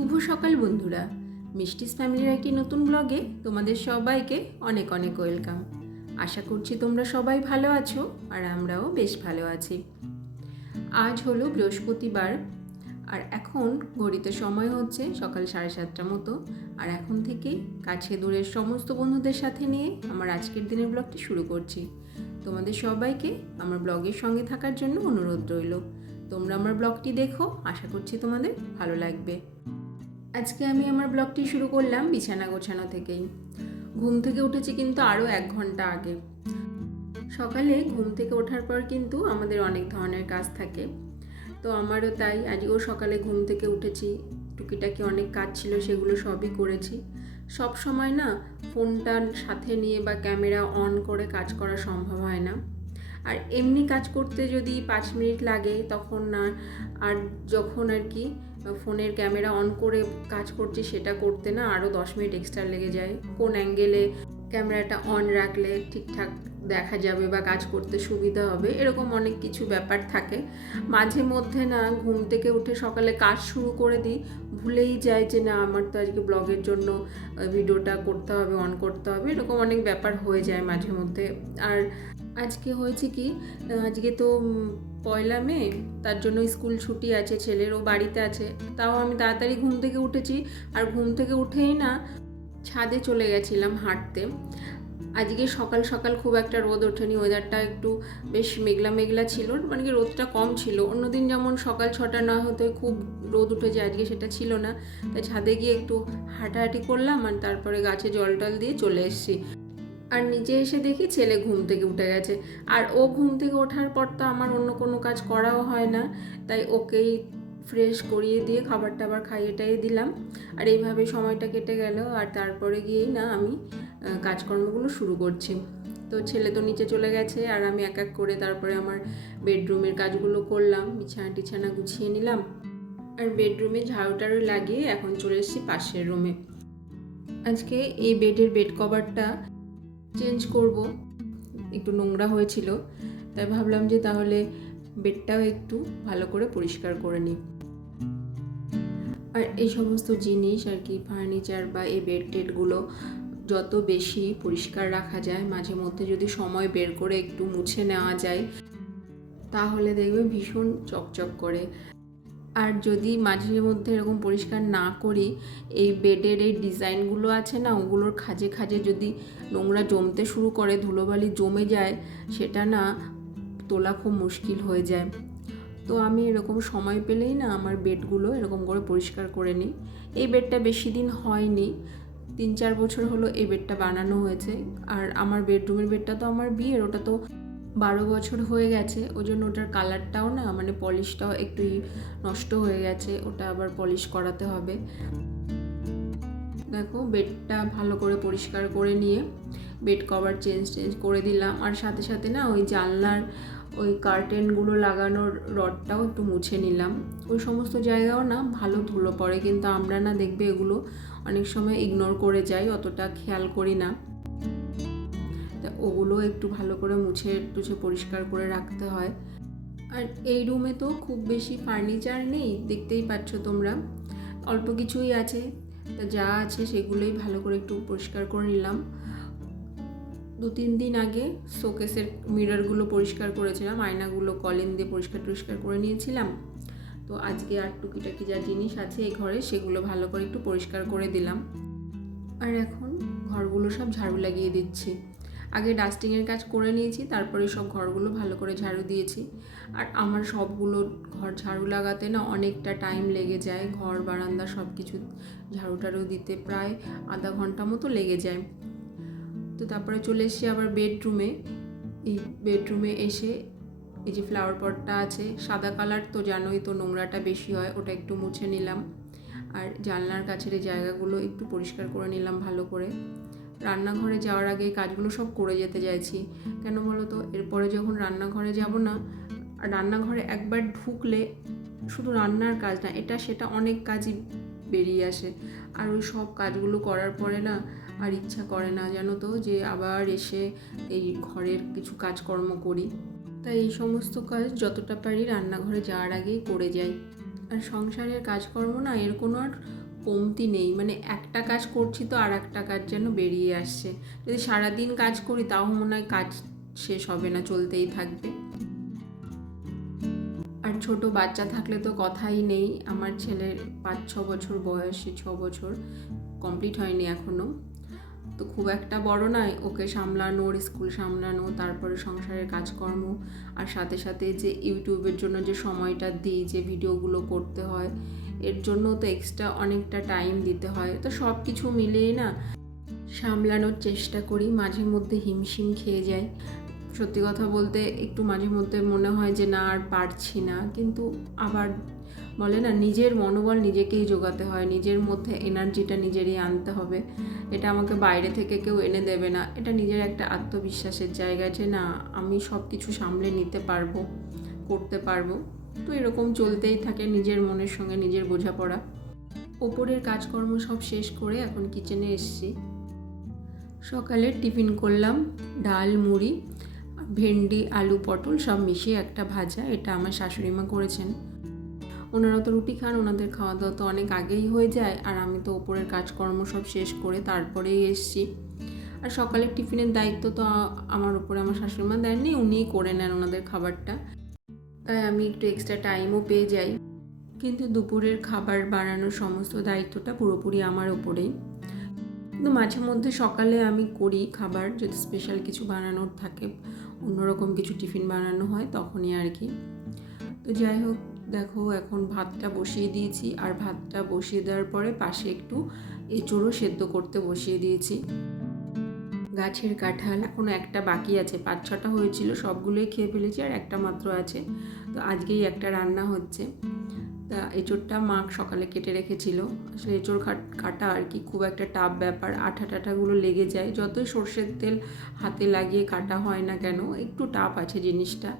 শুভ সকাল বন্ধুরা, মিষ্টিস ফ্যামিলির একটি নতুন ব্লগে তোমাদের সবাইকে অনেক অনেক ওয়েলকাম। আশা করছি তোমরা সবাই ভালো আছো আর আমরাও বেশ ভালো আছি। আজ হলো বৃহস্পতিবার আর এখন ঘড়িতে সময় হচ্ছে সকাল 7:30 মতো। আর এখন থেকেই কাছে দূরের সমস্ত বন্ধুদের সাথে নিয়ে আমার আজকের দিনের ব্লগটি শুরু করছি। তোমাদের সবাইকে আমার ব্লগের সঙ্গে থাকার জন্য অনুরোধ রইল। তোমরা আমার ব্লগটি দেখো, আশা করছি তোমাদের ভালো লাগবে। আজকে আমি আমার ব্লগটি শুরু করলাম বিছানা গোছানো থেকেই। ঘুম থেকে উঠেছি কিন্তু আরও 1 ঘন্টা আগে। সকালে ঘুম থেকে ওঠার পর কিন্তু আমাদের অনেক ধরনের কাজ থাকে, তো আমারও তাই। আজকেও সকালে ঘুম থেকে উঠেছি, টুকিটাকি অনেক কাজ ছিল, সেগুলো সবই করেছি। সব সময় না ফোনটা সাথে নিয়ে বা ক্যামেরা অন করে কাজ করা সম্ভব হয় না। আর এমনি কাজ করতে যদি 5 মিনিট লাগে তখন না, আর যখন আর কি ফোনের ক্যামেরা অন করে কাজ করছি সেটা করতে না আরও 10 মিনিট এক্সট্রা লেগে যায়। কোন অ্যাঙ্গেলে ক্যামেরাটা অন রাখলে ঠিকঠাক দেখা যাবে বা কাজ করতে সুবিধা হবে, এরকম অনেক কিছু ব্যাপার থাকে। মাঝে মধ্যে না ঘুম থেকে উঠে সকালে কাজ শুরু করে দিই, ভুলেই যায় যে না আমার তো আজকে ব্লগের জন্য ভিডিওটা করতে হবে, অন করতে হবে, এরকম অনেক ব্যাপার হয়ে যায় মাঝে মধ্যে। আর আজকে হয়েছে কি, আজকে তো 1 মে, তার জন্য স্কুল ছুটি আছে ছেলের, ও বাড়িতে আছে। তাও আমি তাড়াতাড়ি ঘুম থেকে উঠেছি আর ঘুম থেকে উঠেই না ছাদে চলে গেছিলাম হাঁটতে। আজকে সকাল সকাল খুব একটা রোদ ওঠেনি, ওয়েদারটা একটু বেশ মেঘলা মেঘলা ছিল, মানে কি রোদটা কম ছিল। অন্যদিন যেমন সকাল 6টা না হতে খুব রোদ উঠে যায়, আজকে সেটা ছিল না। তাই ছাদে গিয়ে একটু হাঁটাহাঁটি করলাম আর তারপরে গাছে জল টল দিয়ে চলে এসেছি। আর নিচে এসে দেখি ছেলে ঘুম থেকে উঠে গেছে। আর ও ঘুম থেকে ওঠার পর তো আমার অন্য কোনো কাজ করাও হয় না, তাই ওকেই ফ্রেশ করিয়ে দিয়ে খাবার টাবার খাইয়ে টাইয়ে দিলাম। আর এইভাবে সময়টা কেটে গেল। আর তারপরে গিয়েই না আমি কাজকর্মগুলো শুরু করছি। তো ছেলে তো নিচে চলে গেছে আর আমি এক এক করে তারপরে আমার বেডরুমের কাজগুলো করলাম, বিছানা টিছানা গুছিয়ে নিলাম। আর বেডরুমে ঝাড়ু টাড়ু লাগিয়ে এখন চলে এসেছি পাশের রুমে। আজকে এই বেড কভারটা চেঞ্জ করব, একটু নোংরা হয়েছিল, তাই ভাবলাম যে তাহলে বেডটাও একটু ভালো করে পরিষ্কার করে নিই। আর এই সমস্ত জিনিস আর কি, ফার্নিচার বা এই বেড টেডগুলো যত বেশি পরিষ্কার রাখা যায়, মাঝে মধ্যে যদি সময় বের করে একটু মুছে নেওয়া যায়, তাহলে দেখবে ভীষণ চকচক করে। আর যদি মাঝে মধ্যে এরকম পরিষ্কার না করি, এই বেডের এই ডিজাইনগুলো আছে না, ওগুলোর খাজে খাজে যদি নোংরা জমতে শুরু করে, ধুলোবালি জমে যায়, সেটা না তোলা খুব মুশকিল হয়ে যায়। তো আমি এরকম সময় পেলেই না আমার বেডগুলো এরকম করে পরিষ্কার করে নিই। এই বেডটা বেশি দিন হয়নি, 3-4 বছর হলো এই বেডটা বানানো হয়েছে। আর আমার বেডরুমের বেডটা তো আমার বিয়ের, ওটা তো 12 বছর হয়ে গেছে। ওই জন্য ওটার কালারটাও না, মানে পলিশটাও একটু নষ্ট হয়ে গেছে, ওটা আবার পলিশ করাতে হবে। দেখো বেডটা ভালো করে পরিষ্কার করে নিয়ে বেড কভার চেঞ্জ করে দিলাম। আর সাথে সাথে না ওই জানলার ওই কার্টেনগুলো লাগানোর রডটাও একটু মুছে নিলাম। ওই সমস্ত জায়গাও না ভালো ধুলো পড়ে, কিন্তু আমরা না দেখবে এগুলো অনেক সময় ইগনোর করে যাই, অতটা খেয়াল করি না। তা ওগুলো একটু ভালো করে মুছে টুছে পরিষ্কার করে রাখতে হয়। আর এই রুমে তো খুব বেশি ফার্নিচার নেই, দেখতেই পাচ্ছ তোমরা, অল্প কিছুই আছে। তা যা আছে সেগুলোই ভালো করে একটু পরিষ্কার করে নিলাম। 2-3 দিন আগে শোকেসের মিররগুলো পরিষ্কার করেছিলাম, আয়নাগুলো কলিন দিয়ে পরিষ্কার করে নিয়েছিলাম। তো আজকে আর টুকিটাকি যা জিনিস আছে এই ঘরে, সেগুলো ভালো করে একটু পরিষ্কার করে দিলাম। আর এখন ঘরগুলো সব ঝাড়ু লাগিয়ে দিচ্ছি। আগে ডাস্টিংয়ের কাজ করে নিয়েছি, তারপরে সব ঘরগুলো ভালো করে ঝাড়ু দিয়েছি। আর আমার সবগুলো ঘর ঝাড়ু লাগাতে না অনেকটা টাইম লেগে যায়, ঘর বারান্দা সব কিছু ঝাড়ু টাড়ু দিতে প্রায় আধা ঘন্টা মতো লেগে যায়। তো তারপরে চলে এসেছি আবার বেডরুমে। এই বেডরুমে এসে এই যে ফ্লাওয়ার পটটা আছে সাদা কালার, তো জানোই তো নোংরাটা বেশি হয়, ওটা একটু মুছে নিলাম। আর জানলার কাছের এই জায়গাগুলো একটু পরিষ্কার করে নিলাম ভালো করে। রান্নাঘরে যাওয়ার আগে এই কাজগুলো সব করে যেতে চাইছি, কেন বলো তো, এরপরে যখন রান্নাঘরে যাব না, রান্নাঘরে একবার ঢুকলে শুধু রান্নার কাজ না, এটা সেটা অনেক কাজই বেরিয়ে আসে। আর ওই সব কাজগুলো করার পরে না আর ইচ্ছা করে না, জানো তো, যে আবার এসে এই ঘরের কিছু কাজকর্ম করি। তাই এই সমস্ত কাজ যতটা পারি রান্নাঘরে যাওয়ার আগেই করে যাই। আর সংসারের কাজকর্ম না এর কোনো আর কমতি নেই, মানে একটা কাজ করছি তো আর একটা কাজ যেন বেরিয়ে আসছে। যদি সারাদিন কাজ করি তাও মনে হয় কাজ শেষ হবে না, চলতেই থাকবে। আর ছোট বাচ্চা থাকলে তো কথাই নেই। আমার ছেলের 5-6 বছর বয়সে, 6 বছর কমপ্লিট হয়নি এখনও, তো খুব একটা বড় নয়। ওকে সামলানো, ওর স্কুল সামলানো, তারপরে সংসারের কাজকর্ম, আর সাথে সাথে যে ইউটিউবের জন্য যে সময়টা দিই, যে ভিডিওগুলো করতে হয়, এর জন্য তো এক্সট্রা অনেকটা টাইম দিতে হয়। তো সব কিছু মিলিয়ে না সামলানোর চেষ্টা করি। মাঝে মধ্যে হিমশিম খেয়ে যাই, সত্যি কথা বলতে একটু মাঝে মধ্যে মনে হয় যে না আর পারছি না, কিন্তু আবার বলে না নিজের মনোবল নিজেকেই জোগাতে হয়, নিজের মধ্যে এনার্জিটা নিজেরই আনতে হবে। এটা আমাকে বাইরে থেকে কেউ এনে দেবে না, এটা নিজের একটা আত্মবিশ্বাসের জায়গা যে না আমি সব কিছু সামলে নিতে পারবো, করতে পারবো। তো এরকম চলতেই থাকে নিজের মনের সঙ্গে নিজের বোঝাপড়া। ওপরের কাজকর্ম সব শেষ করে এখন কিচেনে এসেছি। সকালে টিফিন করলাম ডাল, মুড়ি, ভেন্ডি, আলু, পটল সব মিশিয়ে একটা ভাজা। এটা আমার শাশুড়ি মা করেছেন। ওনারা তো রুটি খান, ওনাদের খাওয়া দাওয়া তো অনেক আগেই হয়ে যায়, আর আমি তো ওপরের কাজকর্ম সব শেষ করে তারপরেই এসছি। আর সকালের টিফিনের দায়িত্ব তো আমার উপরে আমার শাশুড়ি মা দেননি, উনিই করে নেন ওনাদের খাবারটা, তাই আমি একটু এক্সট্রা টাইমও পেয়ে যাই। কিন্তু দুপুরের খাবার বানানোর সমস্ত দায়িত্বটা পুরোপুরি আমার ওপরেই। কিন্তু মাঝে মধ্যে সকালে আমি করি খাবার, যদি স্পেশাল কিছু বানানোর থাকে, অন্যরকম কিছু টিফিন বানানো হয় তখনই আর কি। তো যাই হোক, দেখো এখন ভাতটা বসিয়ে দিয়েছি, আর ভাতটা বসিয়ে দেওয়ার পরে পাশে একটু এঁচোড়ও সেদ্ধ করতে বসিয়ে দিয়েছি। গাছের কাঁঠাল এখনও একটা বাকি আছে, 5-6টা হয়েছিল, সবগুলোই খেয়ে ফেলেছি, আর একটা মাত্র আছে। তো আজকেই একটা রান্না হচ্ছে। তা এঁচোড়টা মা সকালে কেটে রেখেছিল। আসলে এঁচোড় কাটা আর কি খুব একটা টাফ ব্যাপার, আঠা টাঠাগুলো লেগে যায়, যতই সর্ষের তেল হাতে লাগিয়ে কাটা হয় না কেন, একটু টাফ আছে জিনিসটা,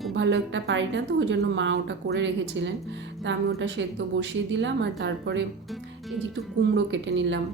খুব ভালো একটা পারি না, তো ওই জন্য মা ওটা করে রেখেছিলেন। তা আমি ওটা সেদ্ধ বসিয়ে দিলাম, আর তারপরে এই যে একটু কুমড়ো কেটে নিলাম।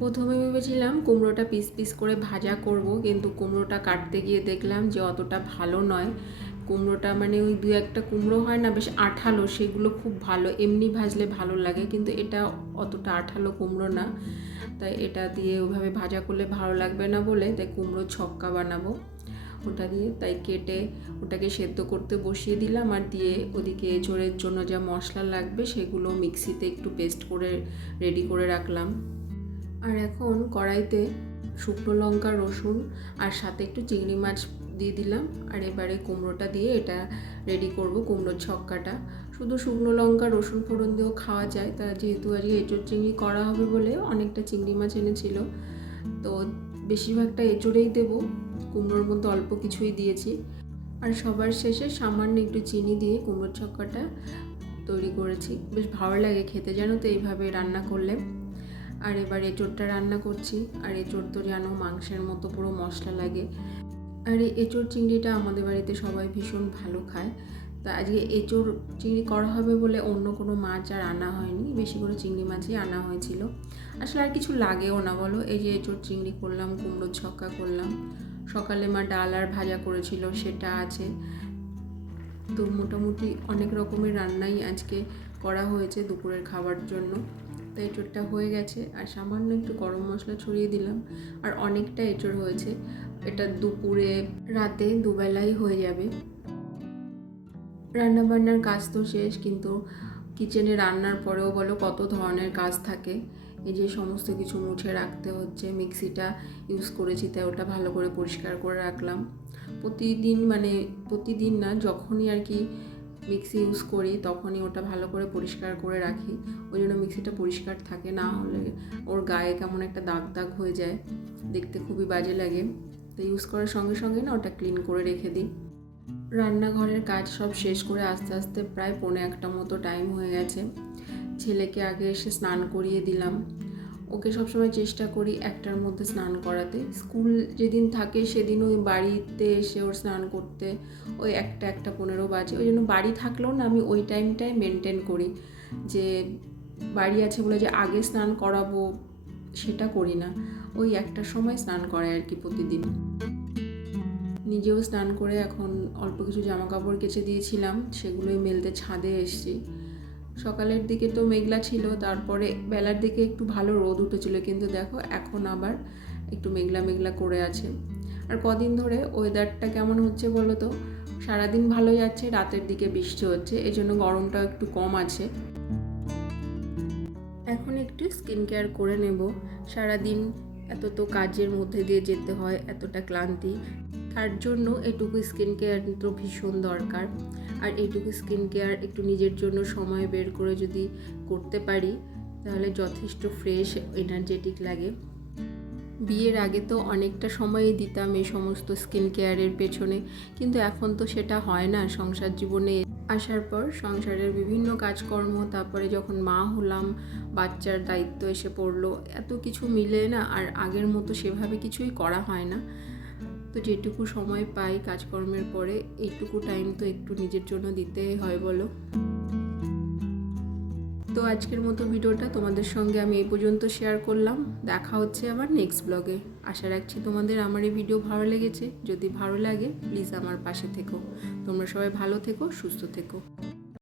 প্রথমে ভেবেছিলাম কুমড়োটা পিস পিস করে ভাজা করব, কিন্তু কুমড়োটা কাটতে গিয়ে দেখলাম যে অতটা ভালো নয়। কুমড়োটা মানে ওই 2-1টা কুমড়ো হয় না বেশ আঠালো, সেগুলো খুব ভালো, এমনি ভাজলে ভালো লাগে, কিন্তু এটা অতটা আঠালো কুমড়ো না। তাই এটা দিয়ে ওইভাবে ভাজা করলে ভালো লাগবে না বলে তাই কুমড়ো ছক্কা বানাবো ওটা দিয়ে। তাই কেটে ওটাকে সেদ্ধ করতে বসিয়ে দিলাম, আর দিয়ে ওদিকে এঁচোড়ের জন্য যা মশলা লাগবে সেগুলো মিক্সিতে একটু পেস্ট করে রেডি করে রাখলাম। আর এখন কড়াইতে শুকনো লঙ্কা, রসুন, আর সাথে একটু চিংড়ি মাছ দিয়ে দিলাম। আর এবারে কুমড়োটা দিয়ে এটা রেডি করব, কুমড়োর ছক্কাটা। শুধু শুকনো লঙ্কা, রসুন ফোড়ন দিয়েও খাওয়া যায়, তা যেহেতু আজকে এঁচোড় চিংড়ি করা হবে বলে অনেকটা চিংড়ি মাছ এনেছিল, তো বেশিরভাগটা এঁচোড়েই দেবো, কুমড়োর মধ্যে অল্প কিছুই দিয়েছি। আর সবার শেষে সামান্য একটু চিনি দিয়ে কুমড়োর ছক্কাটা তৈরি করেছি। বেশ ভালো লাগে খেতে, জানো তো এইভাবে রান্না করলে। আর এবার এঁচোড়টা রান্না করছি, আর এঁচোড় তো যেন মাংসের মতো পুরো মশলা লাগে। আর এই এঁচোড় চিংড়িটা আমাদের বাড়িতে সবাই ভীষণ ভালো খায়। তা আজকে এঁচোড় চিংড়ি করা হবে বলে অন্য কোনো মাছ আর আনা হয়নি, বেশি করে চিংড়ি মাছই আনা হয়েছিল। আসলে আর কিছু লাগেও না বলো, এই যে এঁচোড় চিংড়ি করলাম, কুমড়োর ছক্কা করলাম, সকালে মা ডাল আর ভাজা করেছিল সেটা আছে। তো মোটামুটি অনেক রকমের রান্নাই আজকে করা হয়েছে দুপুরের খাবার জন্য। তো এঁচোড়টা হয়ে গেছে, আর সামান্য একটু গরম মশলা ছড়িয়ে দিলাম, আর অনেকটা এঁচোড় হয়েছে। এটা দুপুরে রাতে দুবেলাই হয়ে যাবে। রান্নাবান্নার কাজ তো শেষ, কিন্তু কিচেনে রান্নার পরেও বলো কত ধরনের কাজ থাকে। এই যে সমস্ত কিছু মুছে রাখতে হচ্ছে, মিক্সিটা ইউজ করেছি তাই ওটা ভালো করে পরিষ্কার করে রাখলাম। প্রতিদিন না, যখনই আর কি মিক্সি ইউজ করি তখনই ওটা ভালো করে পরিষ্কার করে রাখি, ওই জন্য মিক্সিটা পরিষ্কার থাকে, না হলে ওর গায়ে কেমন একটা দাগ দাগ হয়ে যায়, দেখতে খুবই বাজে লাগে। তো ইউজ করার সঙ্গে সঙ্গে না ওটা ক্লিন করে রেখে দিই। রান্নাঘরের কাজ সব শেষ করে আস্তে আস্তে প্রায় 1:45 মতো টাইম হয়ে গেছে। ছেলেকে আগে এসে স্নান করিয়ে দিলাম। ওকে সবসময় চেষ্টা করি 1টার মধ্যে স্নান করাতে। স্কুল যেদিন থাকে সেদিন ওই বাড়িতে এসে ওর স্নান করতে ওই 1:15 বাজে, ওই জন্য বাড়ি থাকলেও না আমি ওই টাইমটাই মেনটেন করি, যে বাড়ি আছে বলে যে আগে স্নান করাবো সেটা করি না, ওই 1টার সময় স্নান করাই আর কি প্রতিদিন। নিজেও স্নান করে এখন অল্প কিছু জামা কাপড় কেচে দিয়েছিলাম, সেগুলোই মেলতে ছাদে এসেছি। সকালের দিকে তো মেঘলা ছিল, তারপরে বেলার দিকে একটু ভালো রোদ উঠেছিল, কিন্তু দেখো এখন আবার একটু মেঘলা মেঘলা করে আছে। আর কদিন ধরে ওয়েদারটা কেমন হচ্ছে বলো তো, সারাদিন ভালো যাচ্ছে, রাতের দিকে বৃষ্টি হচ্ছে, এই জন্য গরমটাও একটু কম আছে। এখন একটু স্কিন কেয়ার করে নেব। সারাদিন এত তো কাজের মধ্যে দিয়ে যেতে হয়, এতটা ক্লান্তি, তার জন্য এটুকু স্কিন কেয়ার তো ভীষণ দরকার। আর এইটুকু স্কিন কেয়ার একটু নিজের জন্য সময় বের করে যদি করতে পারি তাহলে যথেষ্ট ফ্রেশ এনার্জেটিক লাগে। বিয়ের আগে তো অনেকটা সময়ই দিতাম এই সমস্ত স্কিন কেয়ারের পেছনে, কিন্তু এখন তো সেটা হয় না। সংসার জীবনে আসার পর সংসারের বিভিন্ন কাজকর্ম, তারপরে যখন মা হলাম, বাচ্চার দায়িত্ব এসে পড়লো, এত কিছু মিলে না আর আগের মতো সেভাবে কিছুই করা হয় না। তো যেটুকু সময় পাই কাজকর্মের পরে, এইটুকু টাইম তো একটু নিজের জন্য দিতেই হয় বলো। তো আজকের মতো ভিডিওটা তোমাদের সঙ্গে আমি এই পর্যন্ত শেয়ার করলাম। দেখা হচ্ছে আবার নেক্সট ব্লগে। আশা রাখছি তোমাদের আমার এই ভিডিও ভালো লেগেছে। যদি ভালো লাগে প্লিজ আমার পাশে থেকো। তোমরা সবাই ভালো থেকো, সুস্থ থেকো।